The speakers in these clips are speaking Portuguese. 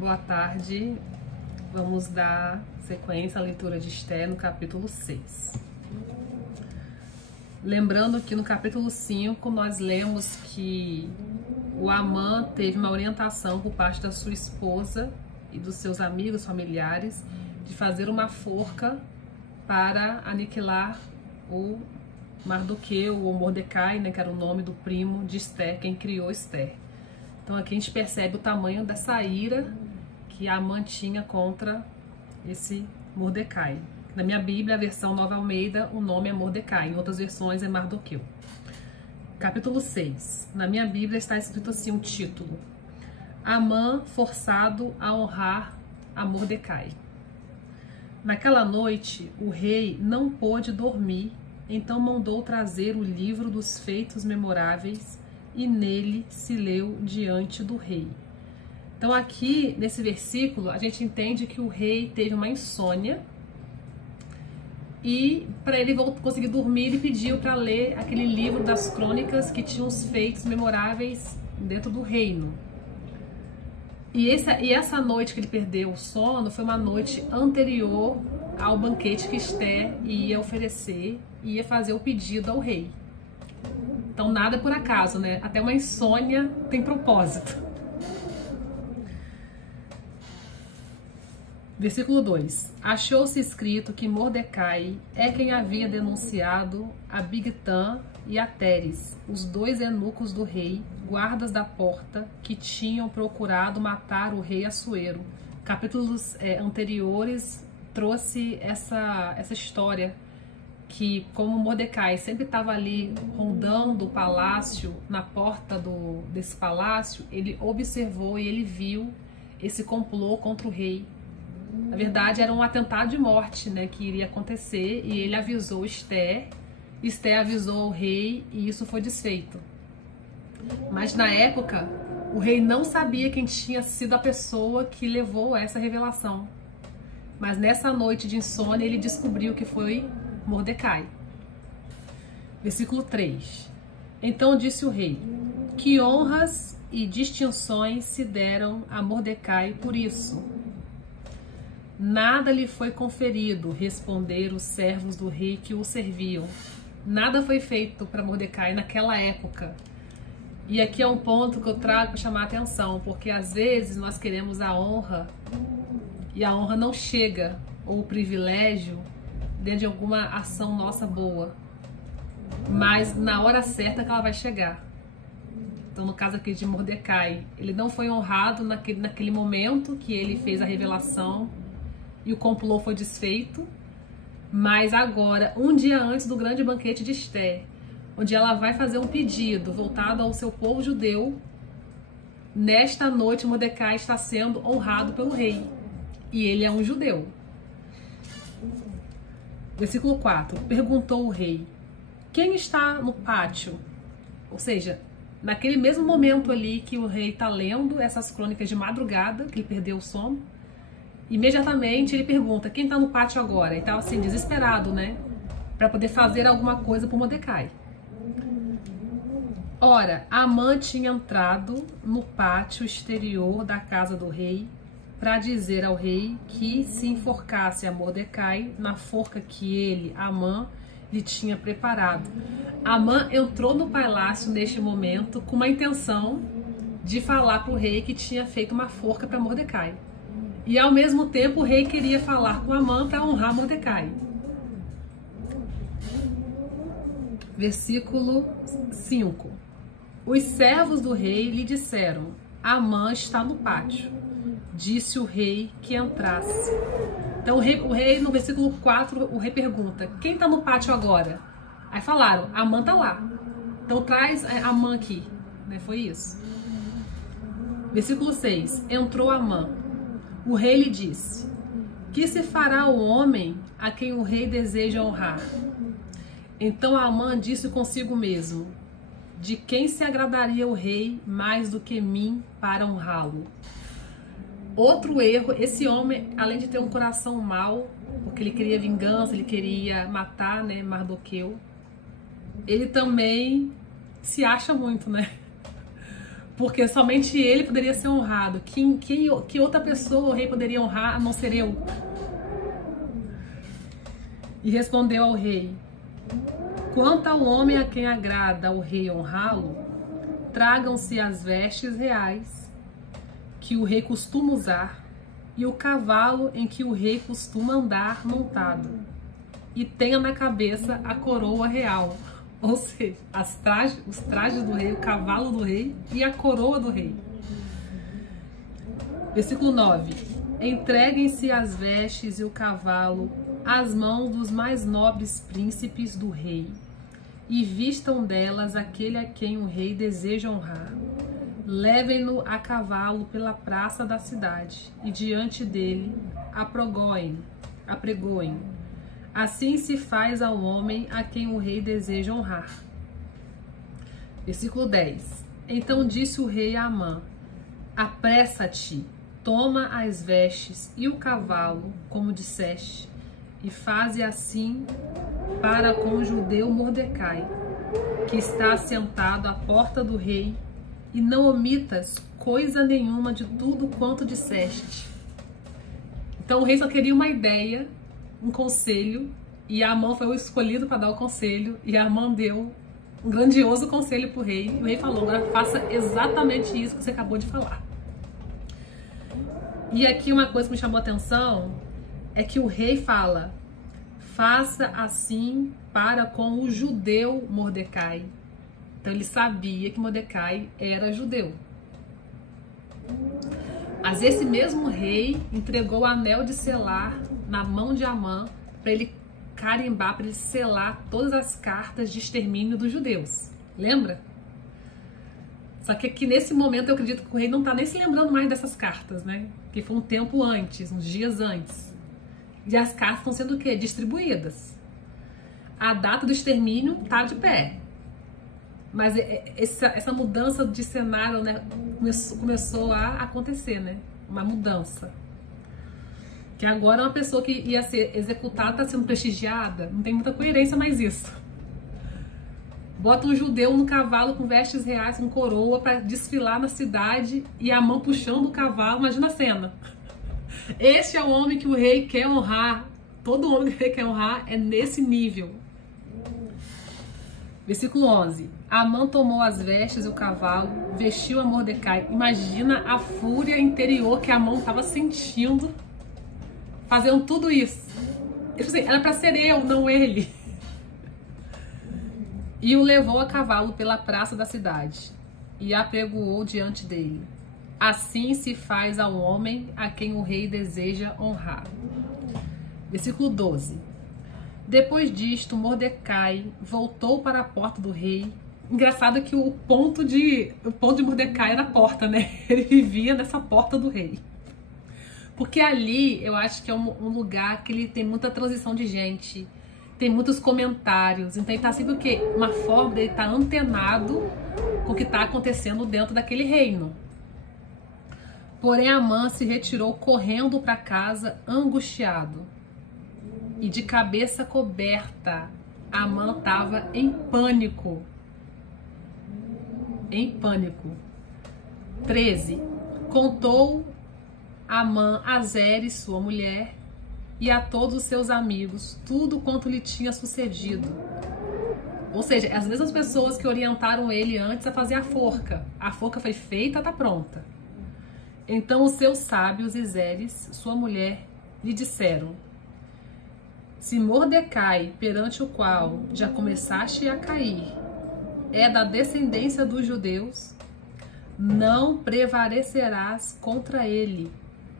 Boa tarde. Vamos dar sequência à leitura de Esther no capítulo 6. Lembrando que no capítulo 5 nós lemos que o Amã teve uma orientação por parte da sua esposa e dos seus amigos, familiares, de fazer uma forca para aniquilar o Mardoqueu ou Mordecai, né, que era o nome do primo de Esther, quem criou Esther. Então aqui a gente percebe o tamanho dessa ira que Amã tinha contra esse Mordecai. Na minha Bíblia, a versão Nova Almeida, o nome é Mordecai, em outras versões é Mardoqueu. Capítulo 6. Na minha Bíblia está escrito assim, um título: Amã forçado a honrar a Mordecai. Naquela noite, o rei não pôde dormir, então mandou trazer o livro dos feitos memoráveis e nele se leu diante do rei. Então aqui, nesse versículo, a gente entende que o rei teve uma insônia e para ele conseguir dormir, ele pediu para ler aquele livro das crônicas que tinha os feitos memoráveis dentro do reino. E essa noite que ele perdeu o sono foi uma noite anterior ao banquete que Esther ia oferecer e ia fazer o pedido ao rei. Então nada é por acaso, né? Até uma insônia tem propósito. Versículo 2. Achou-se escrito que Mordecai é quem havia denunciado a Bigtã e a Teres, os dois eunucos do rei, guardas da porta, que tinham procurado matar o rei Assuero. Capítulos anteriores trouxe essa história que, como Mordecai sempre estava ali rondando o palácio, na porta desse palácio, ele observou e ele viu esse complô contra o rei. Na verdade, era um atentado de morte, né, que iria acontecer, e ele avisou Esther, Esther avisou o rei e isso foi desfeito. Mas na época, o rei não sabia quem tinha sido a pessoa que levou essa revelação. Mas nessa noite de insônia, ele descobriu que foi Mordecai. Versículo 3. Então disse o rei: que honras e distinções se deram a Mordecai por isso? Nada lhe foi conferido, responderam os servos do rei que o serviam. Nada foi feito para Mordecai naquela época. E aqui é um ponto que eu trago para chamar a atenção, porque às vezes nós queremos a honra e a honra não chega, ou o privilégio, dentro de alguma ação nossa boa. Mas na hora certa que ela vai chegar. Então, no caso aqui de Mordecai, ele não foi honrado naquele momento que ele fez a revelação e o complô foi desfeito, mas agora, um dia antes do grande banquete de Esther, onde ela vai fazer um pedido voltado ao seu povo judeu, nesta noite Mordecai está sendo honrado pelo rei, e ele é um judeu. Versículo 4. Perguntou o rei: quem está no pátio? Ou seja, naquele mesmo momento ali que o rei está lendo essas crônicas de madrugada, que ele perdeu o sono, imediatamente ele pergunta: quem está no pátio agora? E estava assim, desesperado, né? Para poder fazer alguma coisa por Mordecai. Ora, Amã tinha entrado no pátio exterior da casa do rei para dizer ao rei que se enforcasse a Mordecai na forca que ele, Amã, lhe tinha preparado. Amã entrou no palácio neste momento com uma intenção de falar para o rei que tinha feito uma forca para Mordecai. E ao mesmo tempo o rei queria falar com Amã para honrar Mordecai. Versículo 5. Os servos do rei lhe disseram: Amã está no pátio. Disse o rei que entrasse. Então o rei no versículo 4, o rei pergunta: quem está no pátio agora? Aí falaram: Amã está lá. Então traz Amã aqui. Né? Foi isso. Versículo 6. Entrou Amã. O rei lhe disse: que se fará o homem a quem o rei deseja honrar? Então Amã disse consigo mesmo: de quem se agradaria o rei mais do que mim para honrá-lo? Outro erro, esse homem, além de ter um coração mau, porque ele queria vingança, ele queria matar, né, Mardoqueu, ele também se acha muito, né? porque somente ele poderia ser honrado. Que outra pessoa o rei poderia honrar a não ser eu? E respondeu ao rei: quanto ao homem a quem agrada o rei honrá-lo, tragam-se as vestes reais que o rei costuma usar e o cavalo em que o rei costuma andar montado, e tenha na cabeça a coroa real. Ou seja, os trajes do rei, o cavalo do rei e a coroa do rei. Versículo 9. Entreguem-se as vestes e o cavalo às mãos dos mais nobres príncipes do rei, e vistam delas aquele a quem o rei deseja honrar. Levem-no a cavalo pela praça da cidade, e diante dele apregoem. Assim se faz ao homem a quem o rei deseja honrar. Versículo 10. Então disse o rei a Amã: apressa-te, toma as vestes e o cavalo, como disseste, e faze assim para com o judeu Mordecai, que está assentado à porta do rei, e não omitas coisa nenhuma de tudo quanto disseste. Então o rei só queria uma ideia, um conselho, e Amã foi o escolhido para dar o conselho, e Amã deu um grandioso conselho para o rei, e o rei falou: agora faça exatamente isso que você acabou de falar. E aqui uma coisa que me chamou a atenção é que o rei fala: faça assim para com o judeu Mordecai. Então ele sabia que Mordecai era judeu. Mas esse mesmo rei entregou o anel de selar na mão de Amã para ele carimbar, para ele selar todas as cartas de extermínio dos judeus. Lembra? Só que aqui nesse momento eu acredito que o rei não está nem se lembrando mais dessas cartas, né? Que foi um tempo antes, uns dias antes. E as cartas estão sendo o quê? Distribuídas. A data do extermínio está de pé. Mas essa mudança de cenário, né, começou a acontecer, né? Uma mudança. Que agora uma pessoa que ia ser executada está sendo prestigiada. Não tem muita coerência mais isso. Bota um judeu no cavalo com vestes reais, com coroa, para desfilar na cidade, e a mão puxando o cavalo. Imagina a cena. Este é o homem que o rei quer honrar. Todo homem que o rei quer honrar é nesse nível. Versículo 11. Amã tomou as vestes e o cavalo, vestiu a Mordecai. Imagina a fúria interior que Amã estava sentindo, fazendo tudo isso. Era para ser eu, não ele. E o levou a cavalo pela praça da cidade, e apregoou diante dele. Assim se faz ao homem a quem o rei deseja honrar. Versículo 12. Depois disto, Mordecai voltou para a porta do rei. Engraçado que o ponto de Mordecai era a porta, né? Ele vivia nessa porta do rei. Porque ali, eu acho que é um lugar que ele tem muita transição de gente, tem muitos comentários. Então ele tá sempre o quê? Uma forma dele estar antenado com o que está acontecendo dentro daquele reino. Porém, Amã se retirou correndo para casa, angustiado. E de cabeça coberta, Amã estava em pânico. Em pânico. 13. Contou Amã a Zeres, sua mulher, e a todos os seus amigos tudo quanto lhe tinha sucedido. Ou seja, as mesmas pessoas que orientaram ele antes a fazer a forca. A forca foi feita, está pronta. Então os seus sábios e Zeres, sua mulher, lhe disseram: se Mordecai, perante o qual já começaste a cair, é da descendência dos judeus, não prevalecerás contra ele,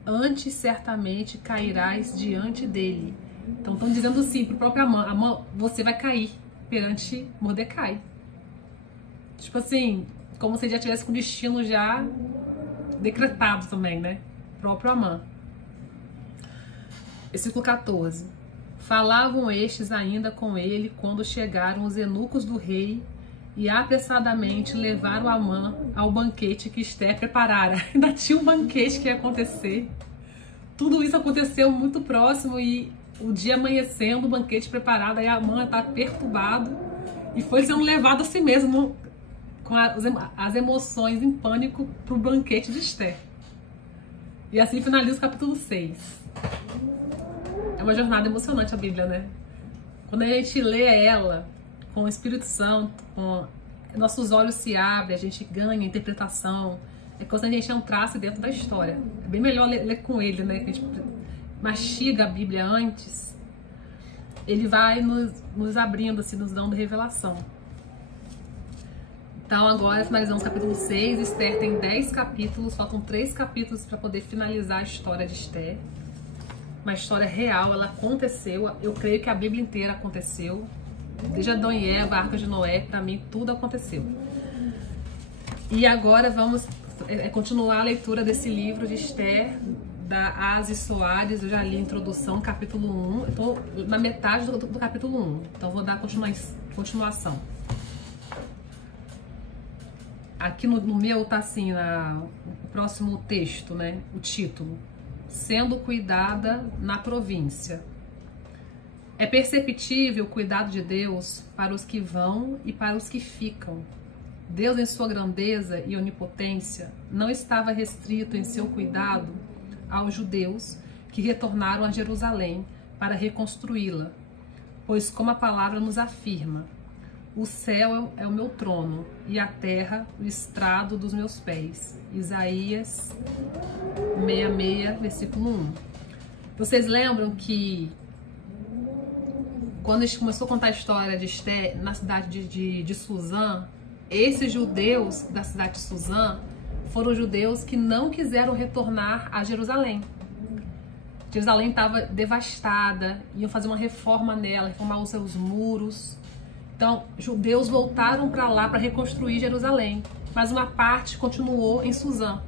antes certamente cairás diante dele. Então estão dizendo assim pro próprio Amã: Amã, você vai cair perante Mordecai. Tipo assim, como se já tivesse com o destino já decretado também, né? Próprio Amã. Versículo 14. Falavam estes ainda com ele quando chegaram os eunucos do rei e apressadamente levaram Amã ao banquete que Esther preparara. Ainda tinha um banquete que ia acontecer. Tudo isso aconteceu muito próximo e o dia amanhecendo, o banquete preparado, aí Amã está perturbado e foi sendo levado a si mesmo com as emoções em pânico para o banquete de Esther. E assim finaliza o capítulo 6. É uma jornada emocionante a Bíblia, né? Quando a gente lê ela com o Espírito Santo, com nossos olhos se abrem, a gente ganha interpretação. É como se a gente entrasse dentro da história. É bem melhor ler com ele, né? Que a gente mastiga a Bíblia antes. Ele vai nos abrindo, assim, nos dando revelação. Então agora finalizamos o capítulo 6. Esther tem 10 capítulos, faltam 3 capítulos para poder finalizar a história de Esther. Uma história real, ela aconteceu. Eu creio que a Bíblia inteira aconteceu. Desde Adão e Eva, a Arca de Noé, para mim tudo aconteceu. E agora vamos continuar a leitura desse livro de Esther, da Asi Soares. Eu já li a introdução, capítulo 1. Eu tô na metade do capítulo 1, então vou dar continuação. Aqui no meu tá assim, o próximo texto, né? O título: Sendo cuidada na província. É perceptível o cuidado de Deus para os que vão e para os que ficam. Deus, em sua grandeza e onipotência, não estava restrito em seu cuidado aos judeus que retornaram a Jerusalém para reconstruí-la, pois, como a palavra nos afirma, o céu é o meu trono e a terra o estrado dos meus pés. Isaías 66, versículo 1. Vocês lembram que quando a gente começou a contar a história de Esther na cidade de Suzã, esses judeus da cidade de Suzã foram judeus que não quiseram retornar a Jerusalém. Jerusalém estava devastada, iam fazer uma reforma nela, reformar os seus muros. Então, judeus voltaram para lá para reconstruir Jerusalém, mas uma parte continuou em Suzã.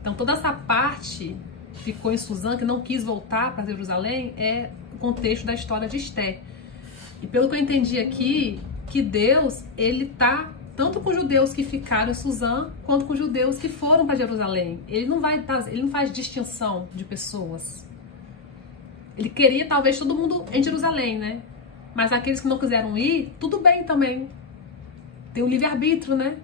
Então, toda essa parte que ficou em Suzã, que não quis voltar para Jerusalém, é o contexto da história de Esther. E pelo que eu entendi aqui, que Deus, ele tá tanto com judeus que ficaram em Suzã, quanto com judeus que foram para Jerusalém. Ele não faz distinção de pessoas. Ele queria talvez todo mundo em Jerusalém, né? Mas aqueles que não quiseram ir, tudo bem também. Tem o livre-arbítrio, né?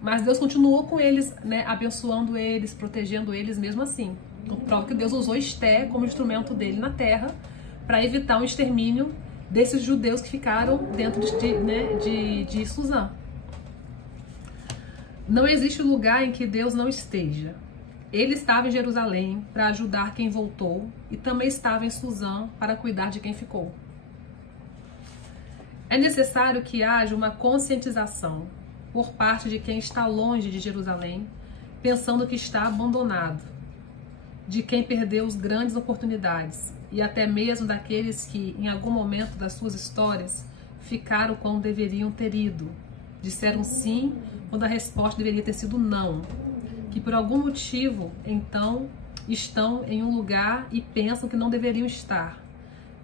Mas Deus continuou com eles, né? Abençoando eles, protegendo eles mesmo assim. Então, prova que Deus usou Esther como instrumento dele na terra para evitar um extermínio desses judeus que ficaram dentro de Suzã. Não existe lugar em que Deus não esteja. Ele estava em Jerusalém para ajudar quem voltou e também estava em Suzã para cuidar de quem ficou. É necessário que haja uma conscientização por parte de quem está longe de Jerusalém, pensando que está abandonado, de quem perdeu as grandes oportunidades e até mesmo daqueles que, em algum momento das suas histórias, ficaram como deveriam ter ido. Disseram sim quando a resposta deveria ter sido não. Que por algum motivo, então, estão em um lugar e pensam que não deveriam estar,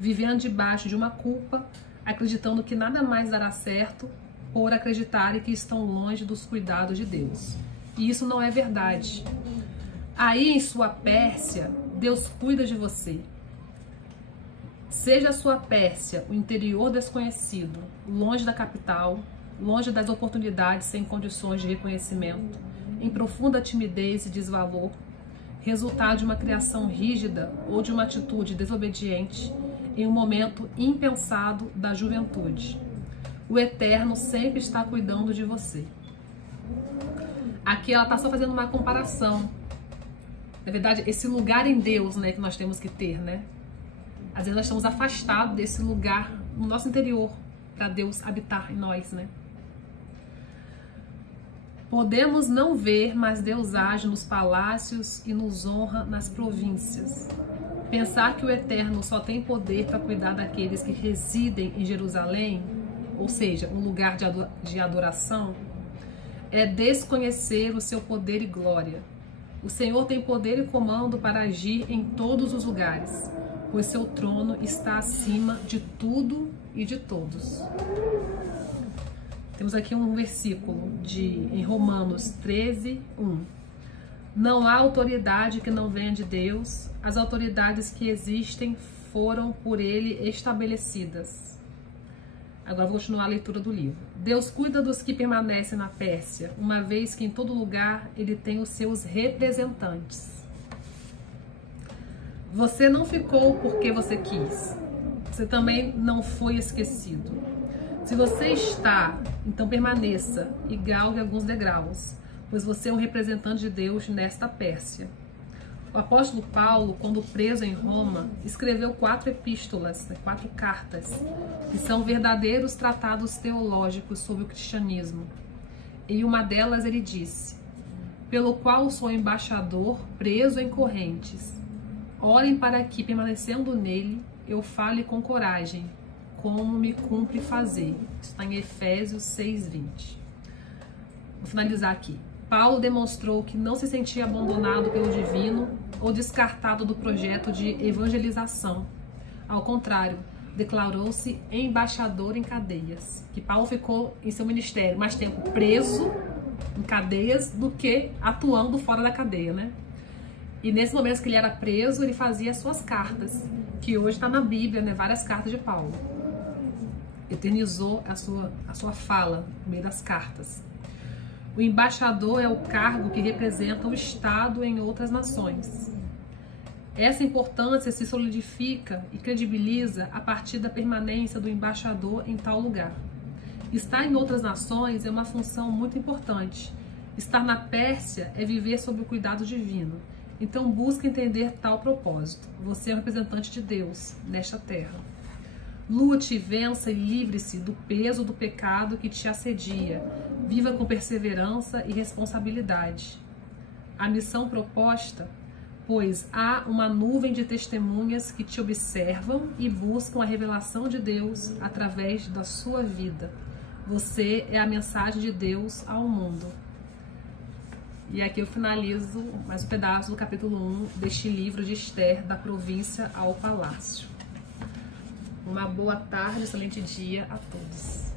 vivendo debaixo de uma culpa, acreditando que nada mais dará certo por acreditarem que estão longe dos cuidados de Deus. E isso não é verdade. Aí em sua Pérsia, Deus cuida de você. Seja a sua Pérsia o interior desconhecido, longe da capital, longe das oportunidades sem condições de reconhecimento, em profunda timidez e desvalor, resultado de uma criação rígida ou de uma atitude desobediente em um momento impensado da juventude. O Eterno sempre está cuidando de você. Aqui ela está só fazendo uma comparação. Na verdade, esse lugar em Deus, né, que nós temos que ter, né? Às vezes nós estamos afastados desse lugar no nosso interior para Deus habitar em nós, né? Podemos não ver, mas Deus age nos palácios e nos honra nas províncias. Pensar que o Eterno só tem poder para cuidar daqueles que residem em Jerusalém, ou seja, um lugar de adoração, é desconhecer o seu poder e glória. O Senhor tem poder e comando para agir em todos os lugares, pois seu trono está acima de tudo e de todos. Temos aqui um versículo em Romanos 13, 1. Não há autoridade que não venha de Deus, as autoridades que existem foram por ele estabelecidas. Agora vou continuar a leitura do livro. Deus cuida dos que permanecem na Pérsia, uma vez que em todo lugar ele tem os seus representantes. Você não ficou porque você quis. Você também não foi esquecido. Se você está, então permaneça e galgue alguns degraus, pois você é um representante de Deus nesta Pérsia. O apóstolo Paulo, quando preso em Roma, escreveu 4 epístolas, 4 cartas, que são verdadeiros tratados teológicos sobre o cristianismo. Em uma delas ele disse: pelo qual sou embaixador preso em correntes. Orem para que, permanecendo nele, eu fale com coragem, como me cumpre fazer. Isso está em Efésios 6:20. Vou finalizar aqui. Paulo demonstrou que não se sentia abandonado pelo divino ou descartado do projeto de evangelização. Ao contrário, declarou-se embaixador em cadeias. Que Paulo ficou em seu ministério mais tempo preso em cadeias do que atuando fora da cadeia, né? E nesse momento que ele era preso, ele fazia as suas cartas, que hoje está na Bíblia, né? Várias cartas de Paulo. Eternizou a sua fala no meio das cartas. O embaixador é o cargo que representa o Estado em outras nações. Essa importância se solidifica e credibiliza a partir da permanência do embaixador em tal lugar. Estar em outras nações é uma função muito importante. Estar na Pérsia é viver sob o cuidado divino. Então busque entender tal propósito. Você é o representante de Deus nesta terra. Lute, vença e livre-se do peso do pecado que te assedia. Viva com perseverança e responsabilidade. A missão proposta, pois há uma nuvem de testemunhas que te observam e buscam a revelação de Deus através da sua vida. Você é a mensagem de Deus ao mundo. E aqui eu finalizo mais um pedaço do capítulo 1 deste livro de Esther, da província ao palácio. Uma boa tarde, excelente dia a todos.